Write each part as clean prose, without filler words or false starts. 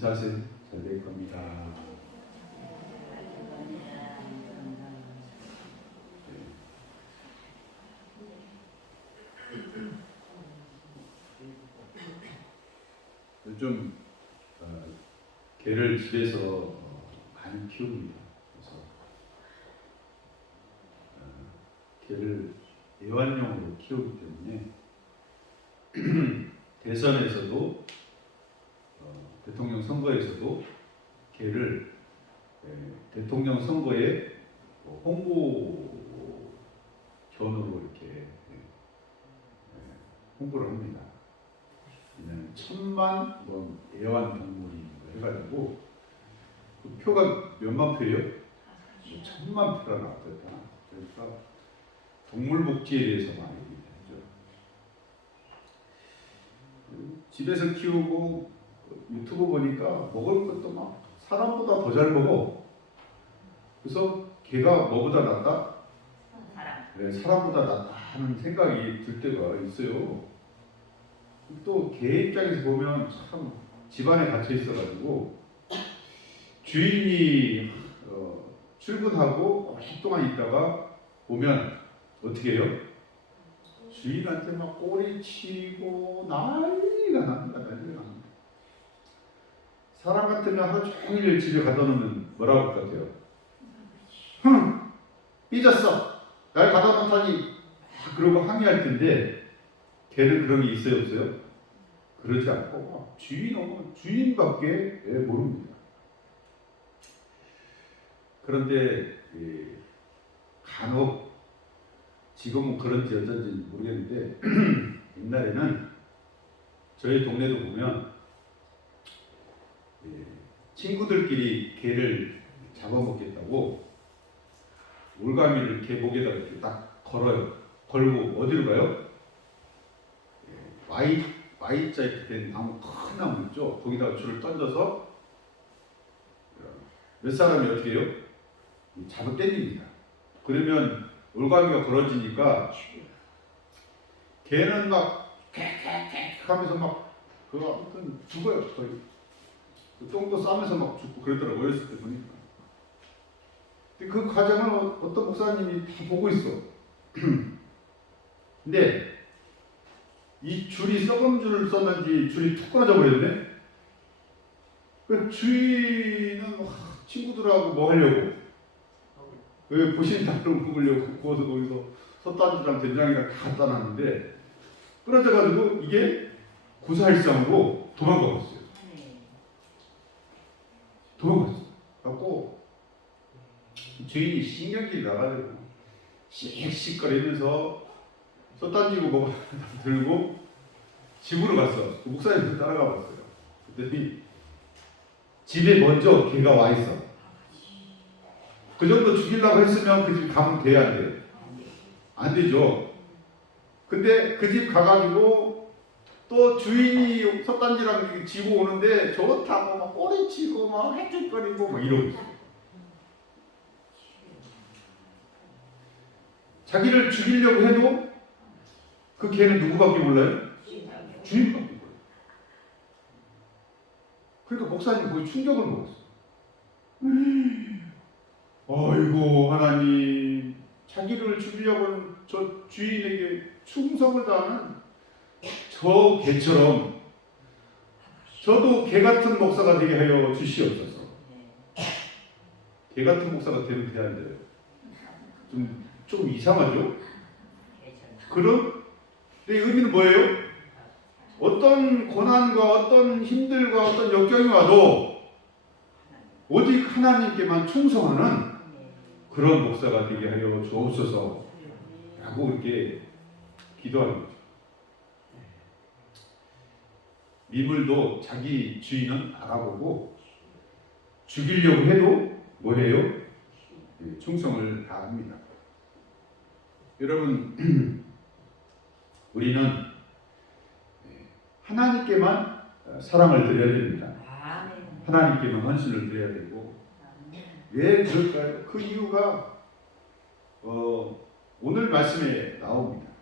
감사하세요. 잘 될 겁니다. 요즘 개를 집에서 많이 키웁니다. 그래서 개를 애완용으로 키우기 때문에 대선에서도 대통령 선거에서도 개를 대통령 선거에 홍보 견으로 이렇게 홍보를 합니다. 1000만 애완동물이 해가지고 그 표가 몇만 표예요? 1000만 표가 나왔다. 그러니까 동물복지에 대해서 많이 얘기하죠. 집에서 키우고 유튜브 보니까 먹을 것도 막 사람보다 더 잘 먹어. 그래서 개가 뭐보다 낫다? 네, 사람보다 낫다 하는 생각이 들 때가 있어요. 또 개 입장에서 보면 참 집안에 갇혀 있어가지고 주인이 출근하고 오랫동안 있다가 오면 어떻게 해요? 주인한테 막 꼬리치고 난리가 납니다. 사람 같으면 하루 종일 집에 가다 놓으면 뭐라고 할 것 같아요? 흥! 삐졌어! 날 가다 놓다니! 그러고 항의할 텐데 걔는 그런 게 있어요? 없어요? 그러지 않고 주인 오면 주인밖에 모릅니다. 그런데 간혹 지금은 그런지 어쩐지 모르겠는데 옛날에는 저희 동네도 보면 친구들끼리 개를 잡아먹겠다고 올가미를 개 목에다가 이렇게 딱 걸어요. 걸고 어디로 가요? Y자 이렇게 된 나무, 큰 나무 있죠? 거기다가 줄을 던져서 몇 사람이 어떻게 해요? 잡아 당깁니다. 그러면 올가미가 걸어지니까 개는 막 käkäkä 하면서 막 아무튼 죽어요. 거의 똥도 싸면서 막 죽고 그러더라고요. 어렸을 때 보니까. 근데 그 과정을 어떤 목사님이 다 보고 있어. 근데 이 줄이 썩은 줄을 썼는지 줄이 툭 끊어져 버렸네. 그 주인은 친구들하고 뭐 하려고? 왜 보신탕을 먹으려고 구워서 거기서 솥단지랑 된장이랑 다 갖다 놨는데 끊어져 가지고 이게 구사일상으로 도망가 버렸어요. 도망갔어요. 갖고 주인이 신경질이 나가지고 씩씩거리면서 솥단지고 뭐 들고 집으로 갔어. 목사님도 따라가 봤어요. 그랬더니 집에 먼저 개가 와 있어. 그 정도 죽이려고 했으면 그 집 가면 돼야 안 돼? 안 되죠. 근데 그 집 가가지고 또 주인이 솥단지랑 지고 오는데 좋다고 막 꼬리치고 막 헥헥거리고 막 이러고 있어. 자기를 죽이려고 해도 그 개는 누구밖에 몰라요? 주인밖에 몰라요. 그러니까 목사님 거의 충격을 먹었어요. 아이고 하나님, 자기를 죽이려고 하는 저 주인에게 충성을 다하는 저 개처럼 저도 개 같은 목사가 되게 하여 주시옵소서. 개 같은 목사가 되면 되는데 좀 이상하죠? 그런 내 의미는 뭐예요? 어떤 고난과 어떤 힘들과 어떤 역경이 와도 오직 하나님께만 충성하는 그런 목사가 되게 하여 주옵소서 라고 이렇게 기도하는 거죠. 미물도 자기 주인은 알아보고 죽이려고 해도 뭐해요? 충성을 다합니다. 여러분 우리는 하나님께만 사랑을 드려야 됩니다. 하나님께만 헌신을 드려야 되고 왜 그럴까요? 그 이유가 오늘 말씀에 나옵니다.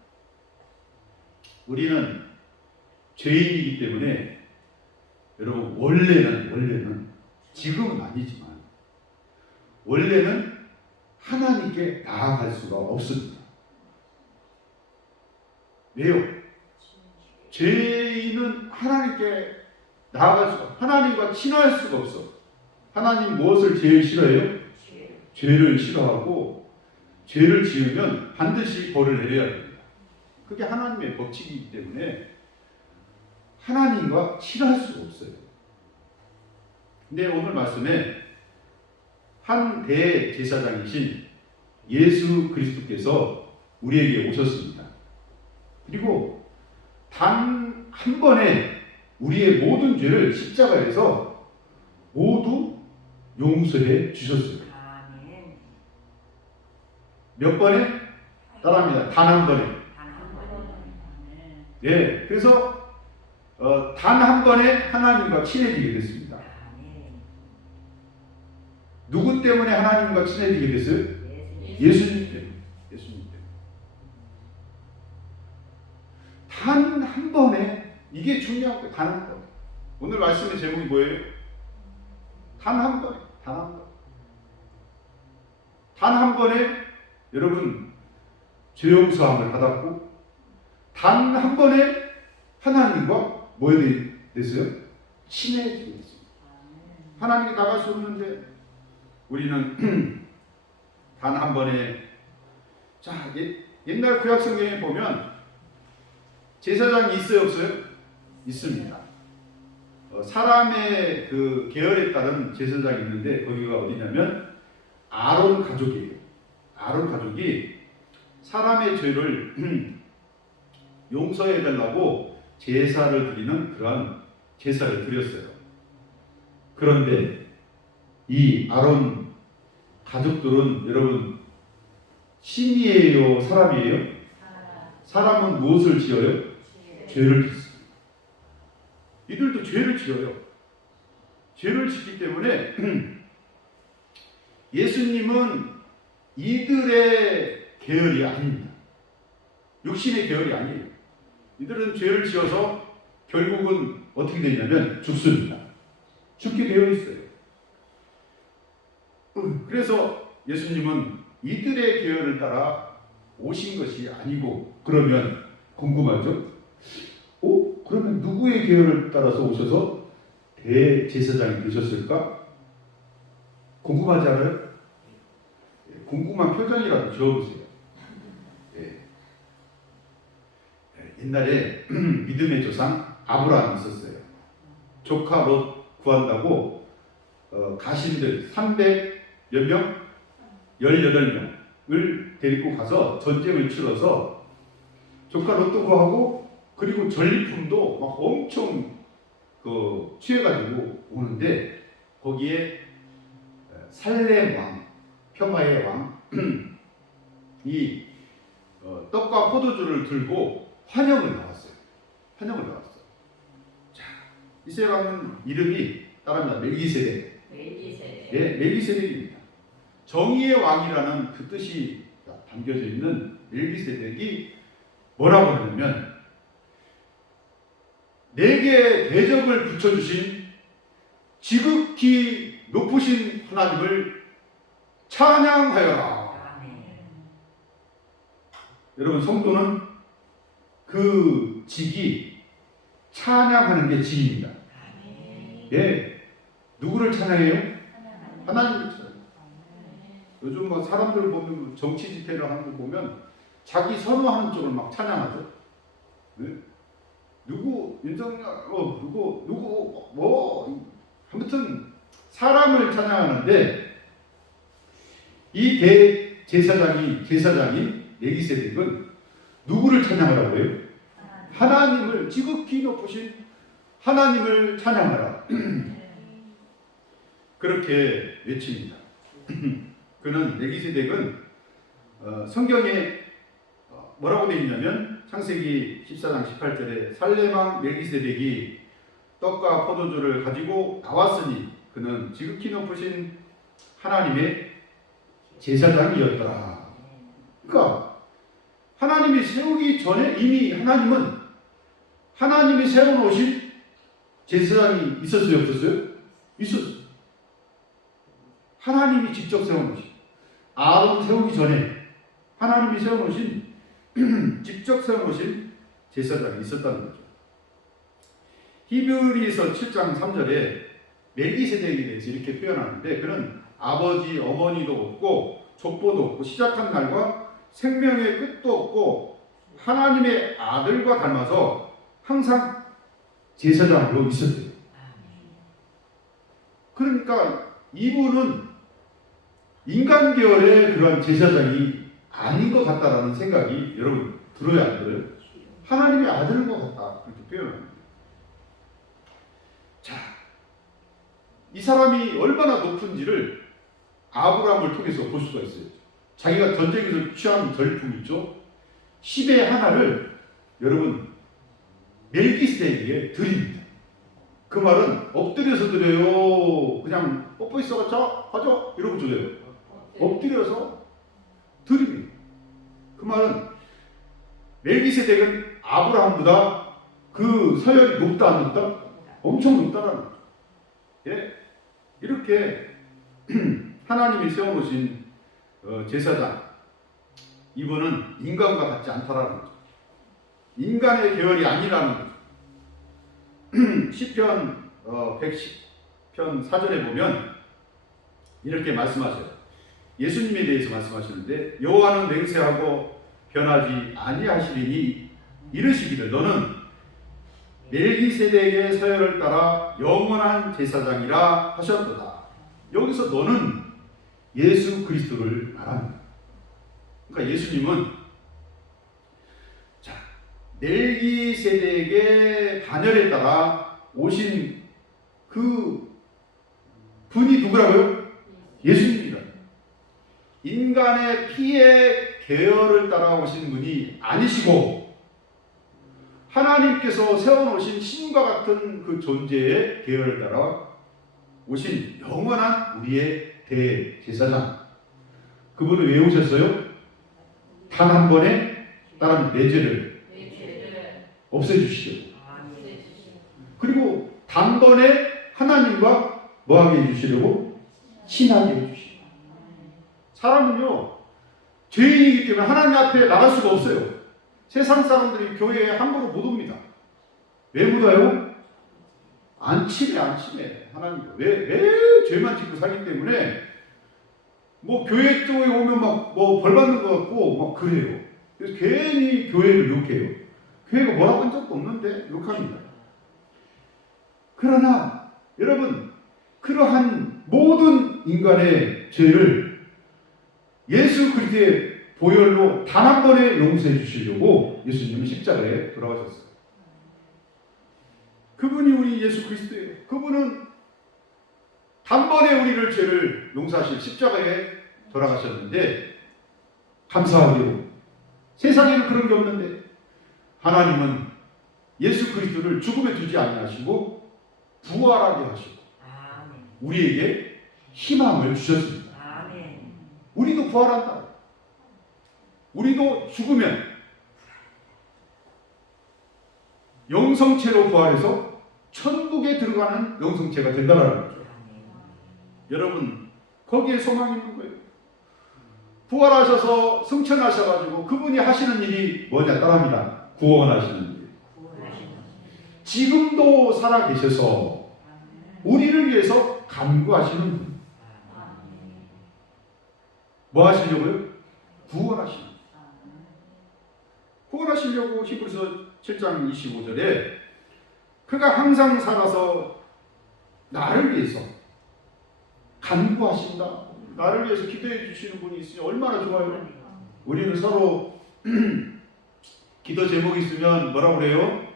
우리는 죄인이기 때문에 여러분 원래는 지금은 아니지만 원래는 하나님께 나아갈 수가 없습니다. 왜요? 죄인은 하나님께 나아갈 수가, 하나님과 친할 수가 없어. 하나님 무엇을 제일 싫어해요? 죄를 싫어하고 죄를 지으면 반드시 벌을 내려야 됩니다. 그게 하나님의 법칙이기 때문에 하나님과 친할 수가 없어요. 근데 오늘 말씀에 한 대제사장이신 예수 그리스도께서 우리에게 오셨습니다. 그리고 단 한 번에 우리의 모든 죄를 십자가에서 모두 용서해 주셨어요. 몇 번에? 따라합니다. 단 한 번에. 예, 그래서 단 한 번에 하나님과 친해지게 됐습니다. 누구 때문에 하나님과 친해지게 됐어요? 예수님 때문에. 예수님 때문에. 단 한 번에, 이게 중요한 거예요. 단 한 번. 오늘 말씀의 제목이 뭐예요? 단 한 번에. 단 한 번. 단 한 번에 여러분 죄 용서함을 받았고, 단 한 번에 하나님과 뭐 됐어요? 친해지게 됐습니다. 하나님께 나갈 수 없는데 우리는 단 한 번에, 자, 옛날 구약 성경에 보면 제사장이 있어요, 없어요? 있습니다. 사람의 그 계열에 따른 제사장이 있는데 거기가 어디냐면 아론 가족이에요. 아론 가족이 사람의 죄를 용서해 달라고 제사를 드리는 그러한 제사를 드렸어요. 그런데 이 아론 가족들은 여러분 신이에요, 사람이에요? 사람은 무엇을 지어요? 죄를 짓습니다. 이들도 죄를 지어요. 죄를 짓기 때문에 예수님은 이들의 계열이 아닙니다. 육신의 계열이 아니에요. 이들은 죄를 지어서 결국은 어떻게 되냐면 죽습니다. 죽게 되어 있어요. 그래서 예수님은 이들의 계열을 따라 오신 것이 아니고, 그러면 궁금하죠? 그러면 누구의 계열을 따라서 오셔서 대제사장이 되셨을까? 궁금하지 않아요? 궁금한 표정이라도 지어보세요. 옛날에 믿음의 조상 아브라함이 있었어요. 조카 롯 구한다고 가신들 300 몇 명? 18명을 데리고 가서 전쟁을 치러서 조카 롯도 구하고, 그리고 전리품도 막 엄청 취해가지고 오는데 거기에 살렘 왕, 평화의 왕, 이 떡과 포도주를 들고 환영을 나왔어요. 환영을 나왔어요. 자, 이세 왕은 이름이 따라합니다. 멜기세덱. 예, 멜기세덱입니다. 정의의 왕이라는 그 뜻이 담겨져 있는 멜기세덱이 뭐라고 하냐면, 내게 대접을 붙여주신 지극히 높으신 하나님을 찬양하여라. 여러분, 성도는 그 직이 찬양하는 게 직입니다. 예, 누구를 찬양해요? 하나님을 찬양해요. 요즘 뭐 사람들 보면 정치 집회를 하는 거 보면 자기 선호하는 쪽을 막 찬양하죠. 네? 누구 윤석열, 누구 뭐 아무튼 사람을 찬양하는데, 이 제사장인 멜기세덱은 누구를 찬양하라고 해요? 하나님을, 지극히 높으신 하나님을 찬양하라. 그렇게 외칩니다. 그는 멜기세덱은 성경에 뭐라고 되어 있냐면, 창세기 14장 18절에 살렘왕 멜기세덱이 떡과 포도주를 가지고 나왔으니 그는 지극히 높으신 하나님의 제사장이었더라. 그러니까 하나님이 세우기 전에 이미 하나님은 하나님이 세워놓으신 제사장이 있었어요, 없었어요? 있었어요. 하나님이 직접 세워놓으신, 아론 세우기 전에 하나님이 세워놓으신 직접 세워놓으신 제사장이 있었다는 거죠. 히브리서 7장 3절에 멜기세덱에 대해서 이렇게 표현하는데, 그는 아버지 어머니도 없고 족보도 없고 시작한 날과 생명의 끝도 없고 하나님의 아들과 닮아서 항상 제사장으로 있었대요. 그러니까 이분은 인간 계열의 그런 제사장이 아닌 것 같다라는 생각이 여러분 들어요, 안 들어요? 하나님의 아들인 것 같다, 그렇게 표현합니다. 자, 이 사람이 얼마나 높은지를 아브라함을 통해서 볼 수가 있어요. 자기가 전쟁에서 취한 절품 있죠? 10의 하나를 여러분 멜기세덱에게 드립니다. 그 말은 엎드려서 드려요, 그냥 뽀뽀 있어가지고 가져 이러고 드려요. 엎드려서 드립니다. 그 말은 멜기세덱은 아브라함보다 그 서열이 높다 안 높다? 엄청 높다라는 거죠. 예? 이렇게 하나님이 세워놓으신 제사장, 이분은 인간과 같지 않다라는 거죠. 인간의 계열이 아니라는 거죠. 시편 110편 4절에 보면 이렇게 말씀하셔요. 예수님에 대해서 말씀하시는데, 여호와는 맹세하고 변하지 아니하시리니 이르시기를 너는 멜기세덱의 서열을 따라 영원한 제사장이라 하셨도다. 여기서 너는 예수 그리스도를 말합니다. 그러니까 예수님은 멜기세덱의 반열에 따라 오신 그 분이 누구라고요? 예수님입니다. 인간의 피의 계열을 따라 오신 분이 아니시고 하나님께서 세워놓으신 신과 같은 그 존재의 계열을 따라 오신 영원한 우리의 대제사장, 그분을 왜 오셨어요? 단 한 번에 따른 내 죄를 없애주시려고, 그리고 단번에 하나님과 뭐하게 해주시려고? 친하게 해주시려고. 사람은요 죄인이기 때문에 하나님 앞에 나갈 수가 없어요. 세상 사람들이 교회에 함부로 못 옵니다. 왜 못 와요? 안 친해 하나님과. 왜 죄만 짓고 살기 때문에 뭐 교회 쪽에 오면 막 뭐 벌 받는 것 같고 막 그래요. 그래서 괜히 교회를 욕해요. 교회가 뭐라고 한 적도 없는데 욕합니다. 그러나 여러분, 그러한 모든 인간의 죄를 예수 그리스도의 보혈로 단 한 번에 용서해 주시려고 예수님은 십자가에 돌아가셨어요. 그분이 우리 예수 그리스도예요. 그분은 단번에 우리를 죄를 용서하실 십자가에 돌아가셨는데, 감사하게도 세상에는 그런 게 없는데 하나님은 예수 그리스도를 죽음에 두지 아니하시고 부활하게 하시고 우리에게 희망을 주셨습니다. 우리도 부활한다. 우리도 죽으면 영성체로 부활해서 천국에 들어가는 영성체가 된다는 거죠. 여러분, 거기에 소망이 있는 거예요. 부활하셔서 승천하셔가지고 그분이 하시는 일이 뭐냐 따라합니다. 구원하시는 일. 지금도 살아계셔서 우리를 위해서 간구하시는 분. 뭐 하시려고요? 구원하시는. 구원하시려고 히브리서 7장 25절에 그가 항상 살아서 나를 위해서 간구하신다. 나를 위해서 기도해 주시는 분이 있으니 얼마나 좋아요. 우리는 서로 기도 제목이 있으면 뭐라고 그래요?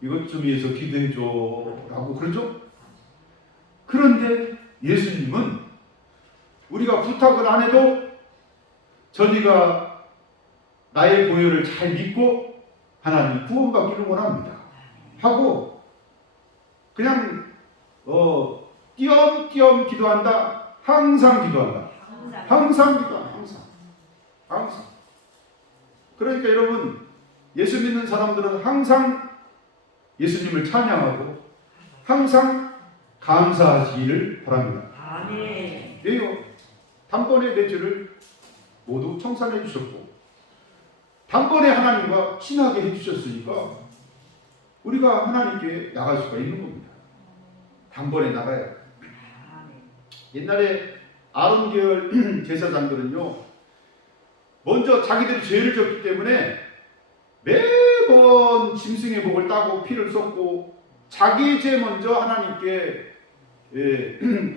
이것 좀 위해서 기도해 줘 라고 그러죠. 그런데 예수님은 우리가 부탁을 안 해도 저희가 나의 보혈을 잘 믿고 하나님 구원받기를 원합니다 하고 그냥 띄엄띄엄 기도한다. 항상 기도한다. 항상 기도한다. 항상. 그러니까 여러분, 예수 믿는 사람들은 항상 예수님을 찬양하고 항상 감사하시기를 바랍니다. 아멘. 왜요? 단번에 내 죄를 모두 청산해 주셨고 단번에 하나님과 친하게 해주셨으니까 우리가 하나님께 나갈 수가 있는 겁니다. 단번에 나가야. 옛날에 아론 계열 제사장들은요, 먼저 자기들이 죄를 졌기 때문에 매번 짐승의 목을 따고 피를 쏟고 자기 죄 먼저 하나님께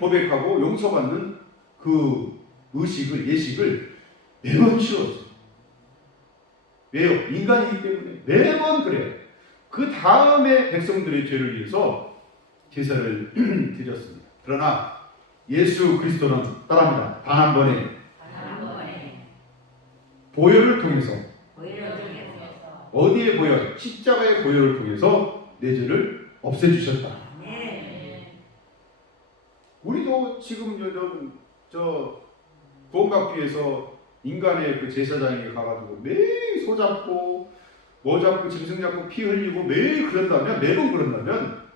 고백하고 용서받는 그 예식을 매번 치렀어요. 왜요? 인간이기 때문에 매번 그래요. 그 다음에 백성들의 죄를 위해서 제사를 드렸습니다. 그러나 예수 그리스도는 따라합니다. 단 한 번에 보혈을 통해서 어디에 보혈? 십자가의 보혈을 통해서 내 죄를 없애주셨다. 우리도 지금 구원받기 위해서 인간의 그 제사장에게 가가지고 매일 소 잡고 뭐 잡고 짐승 잡고 피 흘리고 매번 그런다면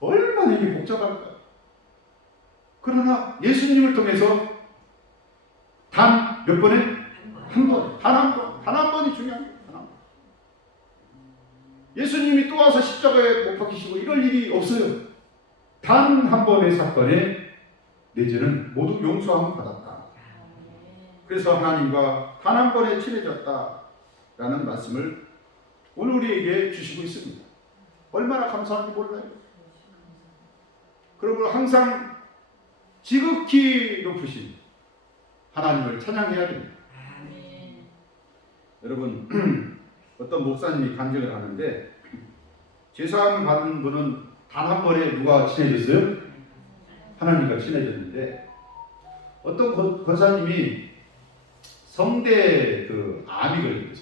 얼마나 이게 복잡할까요? 그러나 예수님을 통해서 단 몇 번에? 단 한 번이 중요한 거예요. 단 한 번. 예수님이 또 와서 십자가에 못 박히시고 이럴 일이 없어요. 단 한 번의 사건에 내 죄는 모두 용서함을 받았다. 그래서 하나님과 단 한 번에 친해졌다라는 말씀을 오늘 우리에게 주시고 있습니다. 얼마나 감사한지 몰라요. 그러므로 항상 지극히 높으신 하나님을 찬양해야 됩니다. 여러분, 어떤 목사님이 간증을 하는데 제사함을 받은 분은 단 한 번에 누가 친해졌어요? 하나님과 친해졌는데 어떤 권사님이 성대 암이 걸려요.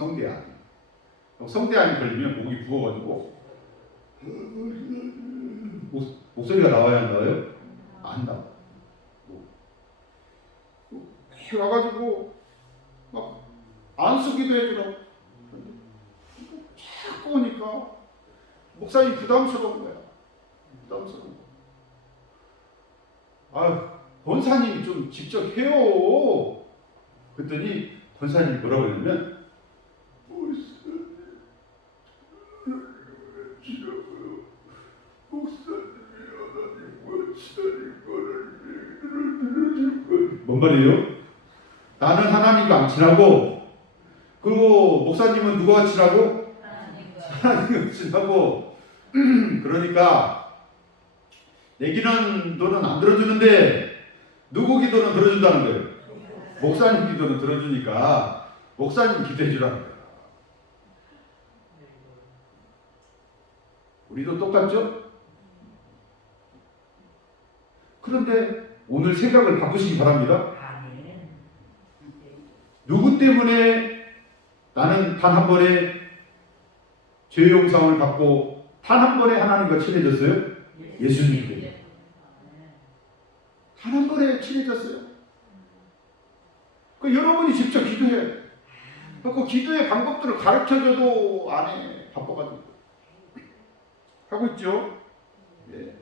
성대 암이 걸리면 목이 부어가지고 목소리가 나와야 안 나와요? 안 나와. 와가지고 막 안수기도 해주라고. 자꾸 오니까 목사님 부담스러운 거야. 권사님이 좀 직접 해요. 그랬더니 권사님이 뭐라고 했냐면 뭔 말이에요? 나는 하나님과 안 친하고 그리고 목사님은 누구와 친하고? 하나님과 친하고 그러니까 내 기도는 안 들어주는데 누구 기도는 들어준다는 거예요? 목사님 기도는 들어주니까 목사님 기도해 주라는 거예요. 우리도 똑같죠? 그런데 오늘 생각을 바꾸시기 바랍니다. 누구 때문에 나는 단 한 번에 죄 용서를 받고 단 한 번에 하나님과 친해졌어요? 예수님 때문에. 단 한 번에 친해졌어요. 여러분이 직접 기도해요. 그 기도의 방법들을 가르쳐줘도 안 해. 바빠가지고. 하고 있죠? 네.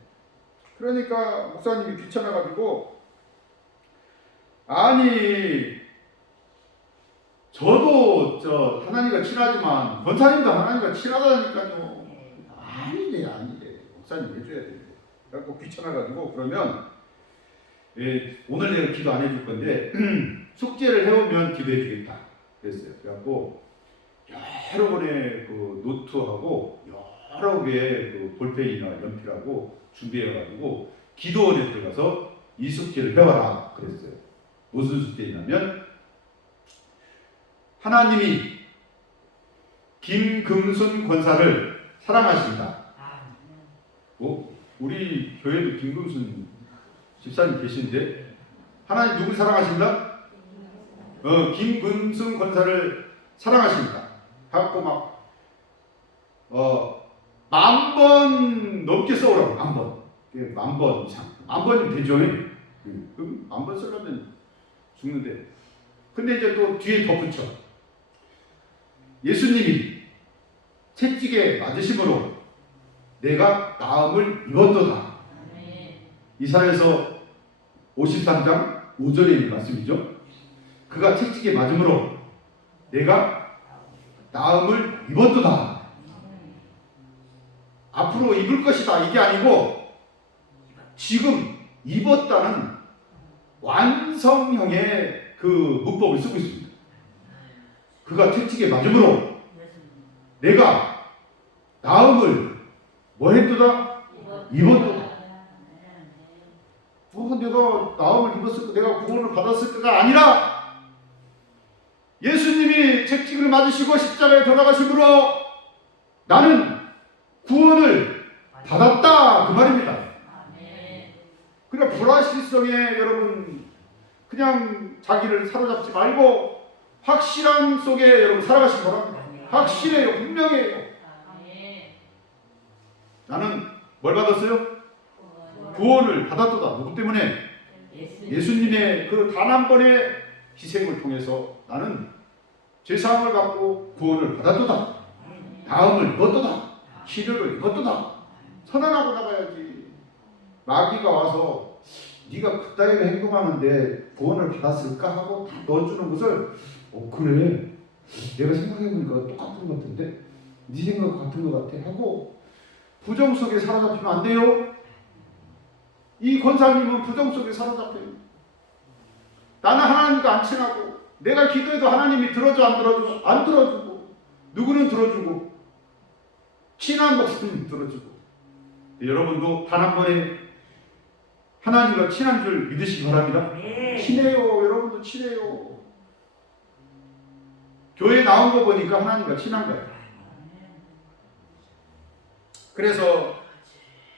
그러니까 목사님이 귀찮아가지고 저도 하나님과 친하지만 권사님도 하나님과 친하다니까요. 아니래. 목사님 해줘야 돼. 그래갖고 귀찮아가지고 그러면 오늘 내가 기도 안 해줄 건데 숙제를 해오면 기도해 주겠다 그랬어요. 그래갖고 여러 번의 그 노트하고 여러 개의 그 볼펜이나 연필하고 준비해가지고 기도원에 들어가서 이 숙제를 해와라 그랬어요. 무슨 숙제냐면 하나님이 김금순 권사를 사랑하신다. 우리 교회도 김금순 집사님 계신데 하나님 누굴 사랑하신다? 김금순 권사를 사랑하신다. 갖고 막 10,000번 넘게 써오라고. 10,000번. 10,000번 이상. 10,000번이면 되죠. 그럼 10,000번 쓰려면 죽는데. 근데 이제 또 뒤에 덧붙여. 예수님이 채찍에 맞으심으로 내가 나음을 입었도다. 이사야서 53장 5절에 있는 말씀이죠. 그가 채찍에 맞음으로 내가 나음을 입었도다. 앞으로 입을 것이다 이게 아니고 지금 입었다는 완성형의 그 문법을 쓰고 있습니다. 그가 채찍에 맞음으로 내가 나음을 뭐 했도다? 입었도다. 내가 나음을 입었을 때 내가 구원을 받았을 때가 아니라 예수님이 채찍을 맞으시고 십자가에 돌아가심으로 나는 구원을 받았다 그 말입니다. 그러니까 불확실성에 여러분 그냥 자기를 사로잡지 말고 확실함 속에 여러분 살아가시기 바랍니다. 확실해요. 분명해요. 나는 뭘 받았어요? 구원을 받았도다. 누구 때문에? 예수님의 그 단 한 번의 희생을 통해서 나는 죄사함을 받고 구원을 받았도다. 다음을 입었도다. 치료를 입었도다. 선언하고 나가야지. 마귀가 와서 네가 그따위로 행동하는데 구원을 받았을까 하고 다 넣어주는 것을 그래 내가 생각해보니까 똑같은 것 같은데 네 생각 같은 것 같아 하고 부정 속에 사로잡히면 안 돼요. 이 권사님은 부정 속에 사로잡혀요. 나는 하나님과 안 친하고 내가 기도해도 하나님이 들어줘 안 들어줘? 안 들어주고 누구는 들어주고 친한 목사님 들어주고 여러분도 단 한 번에 하나님과 친한 줄 믿으시기 바랍니다. 친해요. 여러분도 친해요. 교회에 나온 거 보니까 하나님과 친한 거예요. 그래서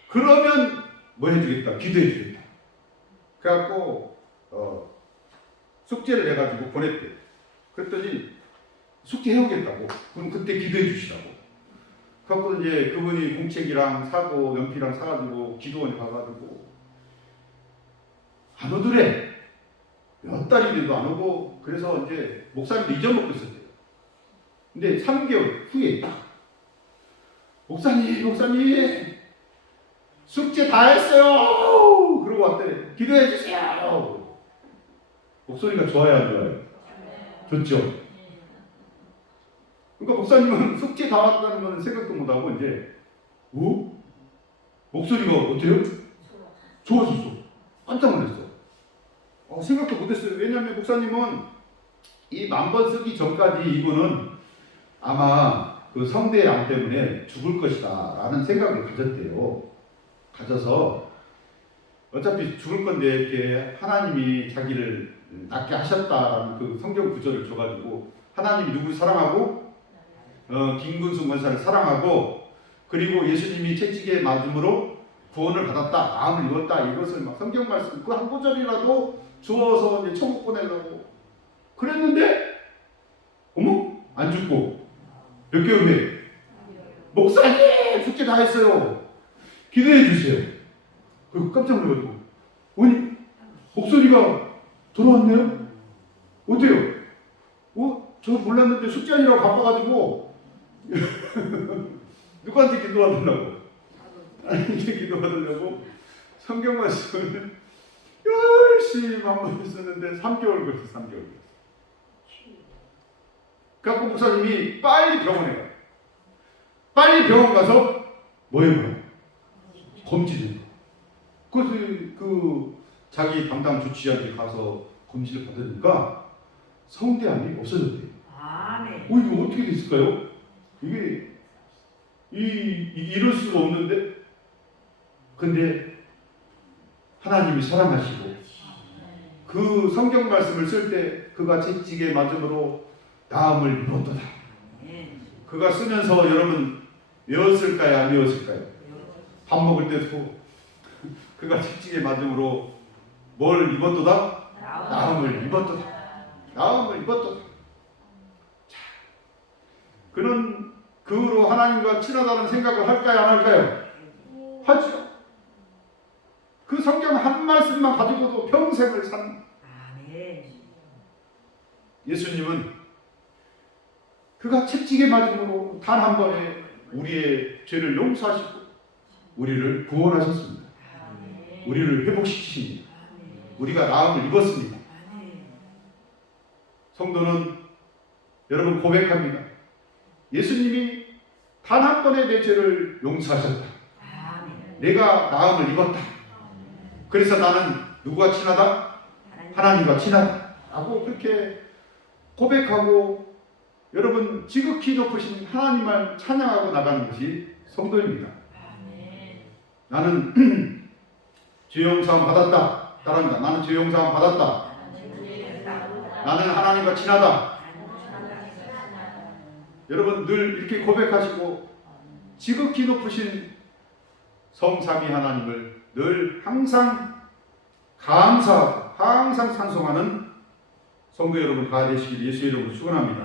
그러면 뭐 해주겠다? 기도해주겠다. 그래갖고 숙제를 해가지고 보냈대. 그랬더니 숙제 해오겠다고. 그럼 그때 기도해 주시라고. 그래갖고 이제 그분이 공책이랑 사고 연필이랑 사가지고 기도원에 가가지고 안 오더래. 몇 달이 돼도 안 오고 그래서 이제 목사님도 잊어먹고 있었대요. 근데 3개월 후에 목사님 숙제 다 했어요. 그러고 왔더래. 기도해 주세요. 목소리가 좋아요 안 좋아요? 좋죠. 그러니까 목사님은 숙제 다 왔다는 건 생각도 못하고 이제 목소리가 어때요? 좋아졌어. 깜짝 놀랐어. 생각도 못했어요. 왜냐하면 목사님은 이 만번 쓰기 전까지 이분은 아마 그 성대암 때문에 죽을 것이다 라는 생각을 가졌대요. 가져서 어차피 죽을 건데 이렇게 하나님이 자기를 낫게 하셨다라는 그 성경 구절을 줘가지고 하나님이 누구를 사랑하고 김근숙 권사를 사랑하고 그리고 예수님이 채찍에 맞음으로 구원을 받았다, 마음을 입었다 이것을 막 성경 말씀 그 한 구절이라도 주어서 이제 천국 보내려고 그랬는데 안 죽고 몇 개월 후에 목사님 숙제 다 했어요. 기도해 주세요. 그리고 깜짝 놀라가지고 아니 목소리가 돌아왔네요? 어때요? 저 몰랐는데 숙제 아니라고 바빠가지고 누구한테 기도하더라고. 하나님께 기도하려고 성경 말씀을 열심히 한번 쓰는데 3개월 걸렸어. 3개월 걸렸어. 그래서 목사님이 빨리 병원에 가요. 빨리 병원 가서 뭐 해봐요? 검진을. 그래서 그 자기 담당 주치의한테 가서 검진을 받으니까 성대암이 없어졌대요. 이거 어떻게 됐을까요? 이게 이럴 수가 없는데 근데 하나님이 사랑하시고 그 성경 말씀을 쓸 때 그가 채찍에 맞음으로 나음을 입었도다. 그가 쓰면서 여러분 외웠을까요? 안 외웠을까요? 밥 먹을 때도 그가 채찍에 맞음으로 뭘 입었도다? 나음을 입었도다. 나음을 입었도다. 자, 그는 그 후로 하나님과 친하다는 생각을 할까요? 안 할까요? 하죠. 그 성경 한 말씀만 가지고도 평생을 산 예수님은 그가 채찍에 맞음으로 단 한 번에 우리의 죄를 용서하시고 우리를 구원하셨습니다. 우리를 회복시키십니다. 우리가 나음을 입었습니다. 성도는 여러분 고백합니다. 예수님이 단 한 번의 내 죄를 용서하셨다. 내가 나음을 입었다. 그래서 나는 누구와 친하다? 하나님과 친하다. 라고 그렇게 고백하고 여러분 지극히 높으신 하나님을 찬양하고 나가는 것이 성도입니다. 나는 죄 용서함 받았다. 따라합니다. 나는 죄 용서함 받았다. 나는 하나님과 친하다. 여러분 늘 이렇게 고백하시고 지극히 높으신 성삼위 하나님을 늘 항상 감사하고 항상 찬송하는 성도 여러분 다 되시길 예수의 이름으로 축원합니다.